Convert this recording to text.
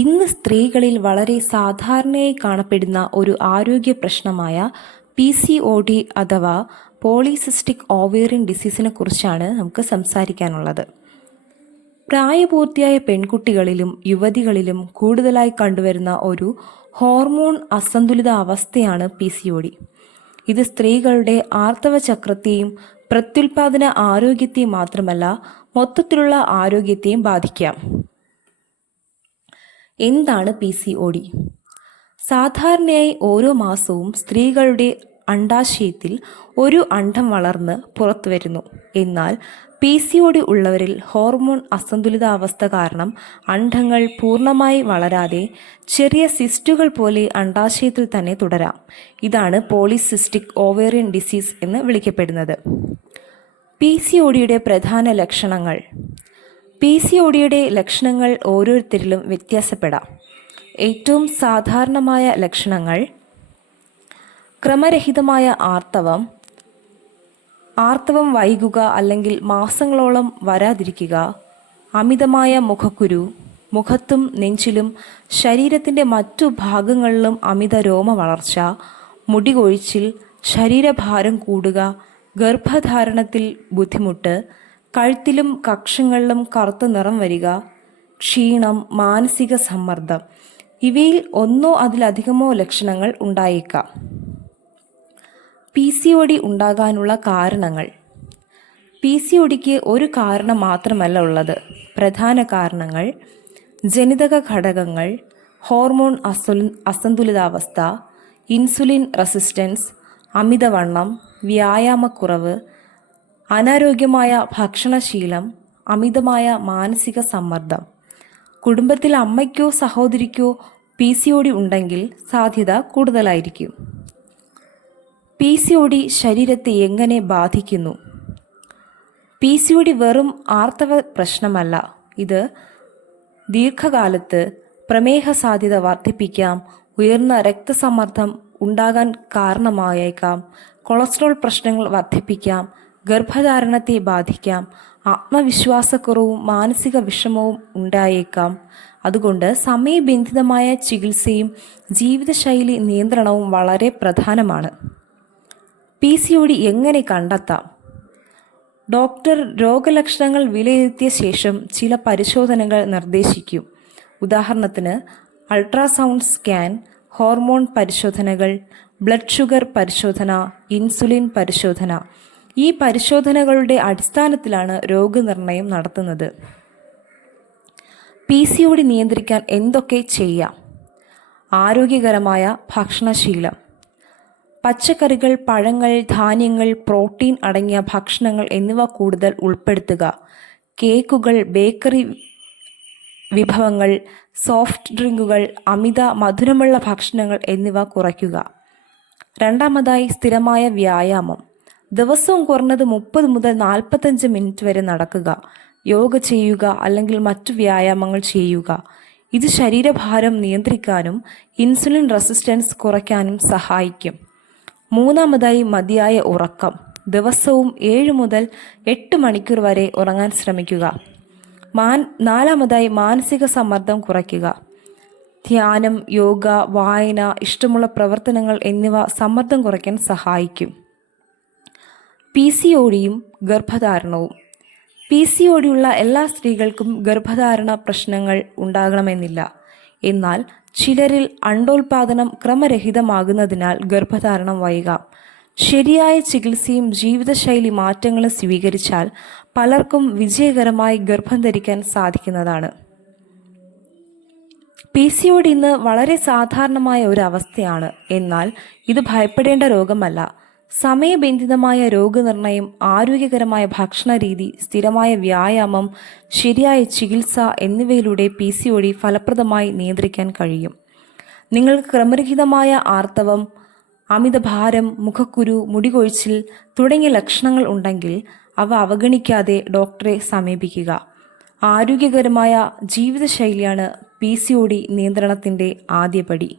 ഇന്ന് സ്ത്രീകളിൽ വളരെ സാധാരണയായി കാണപ്പെടുന്ന ഒരു ആരോഗ്യ പ്രശ്നമായ PCOD അഥവാ പോളിസിസ്റ്റിക് ഓവേറിയൻ ഡിസീസിനെ കുറിച്ചാണ് നമുക്ക് സംസാരിക്കാനുള്ളത്. പ്രായപൂർത്തിയായ പെൺകുട്ടികളിലും യുവതികളിലും കൂടുതലായി കണ്ടുവരുന്ന ഒരു ഹോർമോൺ അസന്തുലിതാവസ്ഥയാണ് PCOD. ഇത് സ്ത്രീകളുടെ ആർത്തവ ചക്രത്തെയും പ്രത്യുൽപാദന ആരോഗ്യത്തെയും മാത്രമല്ല മൊത്തത്തിലുള്ള ആരോഗ്യത്തെയും ബാധിക്കാം. എന്താണ് PCOD? സാധാരണയായി ഓരോ മാസവും സ്ത്രീകളുടെ അണ്ഡാശയത്തിൽ ഒരു അണ്ഡം വളർന്ന് പുറത്തു വരുന്നു. എന്നാൽ PCOD ഉള്ളവരിൽ ഹോർമോൺ അസന്തുലിതാവസ്ഥ കാരണം അണ്ഡങ്ങൾ പൂർണ്ണമായി വളരാതെ ചെറിയ സിസ്റ്റുകൾ പോലെ അണ്ഡാശയത്തിൽ തന്നെ തുടരാം. ഇതാണ് പോളിസിസ്റ്റിക് ഓവേറിയൻ ഡിസീസ് എന്ന് വിളിക്കപ്പെടുന്നത്. PCODയുടെ പ്രധാന ലക്ഷണങ്ങൾ. PCODയുടെ ലക്ഷണങ്ങൾ ഓരോരുത്തരിലും വ്യത്യാസപ്പെടാം. ഏറ്റവും സാധാരണമായ ലക്ഷണങ്ങൾ: ക്രമരഹിതമായ ആർത്തവം വൈകുക അല്ലെങ്കിൽ മാസങ്ങളോളം വരാതിരിക്കുക, അമിതമായ മുഖക്കുരു, മുഖത്തും നെഞ്ചിലും ശരീരത്തിൻ്റെ മറ്റു ഭാഗങ്ങളിലും അമിത രോമ വളർച്ച, മുടികൊഴിച്ചിൽ, ശരീരഭാരം കൂടുക, ഗർഭധാരണത്തിൽ ബുദ്ധിമുട്ട്, കഴുത്തിലും കക്ഷങ്ങളിലും കറുത്ത നിറം വരിക, ക്ഷീണം, മാനസിക സമ്മർദ്ദം. ഇവയിൽ ഒന്നോ അതിലധികമോ ലക്ഷണങ്ങൾ ഉണ്ടായേക്കാം. PCOD ഉണ്ടാകാനുള്ള കാരണങ്ങൾ. PCODക്ക് ഒരു കാരണം മാത്രമല്ല ഉള്ളത്. പ്രധാന കാരണങ്ങൾ: ജനിതക ഘടകങ്ങൾ, ഹോർമോൺ അസന്തുലിതാവസ്ഥ, ഇൻസുലിൻ റെസിസ്റ്റൻസ്, അമിതവണ്ണം, വ്യായാമക്കുറവ്, അനാരോഗ്യമായ ഭക്ഷണശീലം, അമിതമായ മാനസിക സമ്മർദ്ദം. കുടുംബത്തിൽ അമ്മയ്ക്കോ സഹോദരിക്കോ PCOD ഉണ്ടെങ്കിൽ സാധ്യത കൂടുതലായിരിക്കും. PCOD ശരീരത്തെ എങ്ങനെ ബാധിക്കുന്നു? PCOD വെറും ആർത്തവ പ്രശ്നമല്ല. ഇത് ദീർഘകാലത്ത് പ്രമേഹ സാധ്യത വർദ്ധിപ്പിക്കാം, ഉയർന്ന രക്തസമ്മർദ്ദം ഉണ്ടാകാൻ കാരണമായേക്കാം, കൊളസ്ട്രോൾ പ്രശ്നങ്ങൾ വർദ്ധിപ്പിക്കാം, ഗർഭധാരണത്തെ ബാധിക്കാം, ആത്മവിശ്വാസക്കുറവും മാനസിക വിഷമവും ഉണ്ടായേക്കാം. അതുകൊണ്ട് സമയബന്ധിതമായ ചികിത്സയും ജീവിതശൈലി നിയന്ത്രണവും വളരെ പ്രധാനമാണ്. PCOD എങ്ങനെ കണ്ടെത്താം? ഡോക്ടർ രോഗലക്ഷണങ്ങൾ വിലയിരുത്തിയ ശേഷം ചില പരിശോധനകൾ നിർദ്ദേശിക്കും. ഉദാഹരണത്തിന് അൾട്രാസൗണ്ട് സ്കാൻ, ഹോർമോൺ പരിശോധനകൾ, ബ്ലഡ് ഷുഗർ പരിശോധന, ഇൻസുലിൻ പരിശോധന. ഈ പരിശോധനകളുടെ അടിസ്ഥാനത്തിലാണ് രോഗനിർണയം നടത്തുന്നത്. PCOD നിയന്ത്രിക്കാൻ എന്തൊക്കെ ചെയ്യാം? ആരോഗ്യകരമായ ഭക്ഷണശീലം. പച്ചക്കറികൾ, പഴങ്ങൾ, ധാന്യങ്ങൾ, പ്രോട്ടീൻ അടങ്ങിയ ഭക്ഷണങ്ങൾ എന്നിവ കൂടുതൽ ഉൾപ്പെടുത്തുക. കേക്കുകൾ, ബേക്കറി വിഭവങ്ങൾ, സോഫ്റ്റ് ഡ്രിങ്കുകൾ, അമിത മധുരമുള്ള ഭക്ഷണങ്ങൾ എന്നിവ കുറയ്ക്കുക. രണ്ടാമതായി, സ്ഥിരമായ വ്യായാമം. ദിവസവും കുറഞ്ഞത് 30 മുതൽ 45 മിനിറ്റ് വരെ നടക്കുക, യോഗ ചെയ്യുക അല്ലെങ്കിൽ മറ്റു വ്യായാമങ്ങൾ ചെയ്യുക. ഇത് ശരീരഭാരം നിയന്ത്രിക്കാനും ഇൻസുലിൻ റെസിസ്റ്റൻസ് കുറയ്ക്കാനും സഹായിക്കും. മൂന്നാമതായി, മതിയായ ഉറക്കം. ദിവസവും 7 മുതൽ 8 മണിക്കൂർ വരെ ഉറങ്ങാൻ ശ്രമിക്കുക. നാലാമതായി, മാനസിക സമ്മർദ്ദം കുറയ്ക്കുക. ധ്യാനം, യോഗ, വായന, ഇഷ്ടമുള്ള പ്രവർത്തനങ്ങൾ എന്നിവ സമ്മർദ്ദം കുറയ്ക്കാൻ സഹായിക്കും. PCODയും ഗർഭധാരണവും. PCOD ഉള്ള എല്ലാ സ്ത്രീകൾക്കും ഗർഭധാരണ പ്രശ്നങ്ങൾ ഉണ്ടാകണമെന്നില്ല. എന്നാൽ ചിലരിൽ അണ്ഡോൽപാദനം ക്രമരഹിതമാകുന്നതിനാൽ ഗർഭധാരണം വൈകാം. ശരിയായ ചികിത്സയും ജീവിതശൈലി മാറ്റങ്ങളും സ്വീകരിച്ചാൽ പലർക്കും വിജയകരമായി ഗർഭം ധരിക്കാൻ സാധിക്കുന്നതാണ്. PCOD ഇന്ന് വളരെ സാധാരണമായ ഒരു അവസ്ഥയാണ്. എന്നാൽ ഇത് ഭയപ്പെടേണ്ട രോഗമല്ല. സമയബന്ധിതമായ രോഗനിർണയം, ആരോഗ്യകരമായ ഭക്ഷണരീതി, സ്ഥിരമായ വ്യായാമം, ശരിയായ ചികിത്സ എന്നിവയിലൂടെ PCOD ഫലപ്രദമായി നിയന്ത്രിക്കാൻ കഴിയും. നിങ്ങൾക്ക് ക്രമരഹിതമായ ആർത്തവം, അമിതഭാരം, മുഖക്കുരു, മുടികൊഴിച്ചിൽ തുടങ്ങിയ ലക്ഷണങ്ങൾ ഉണ്ടെങ്കിൽ അവ അവഗണിക്കാതെ ഡോക്ടറെ സമീപിക്കുക. ആരോഗ്യകരമായ ജീവിതശൈലിയാണ് PCOD നിയന്ത്രണത്തിൻ്റെ ആദ്യപടി.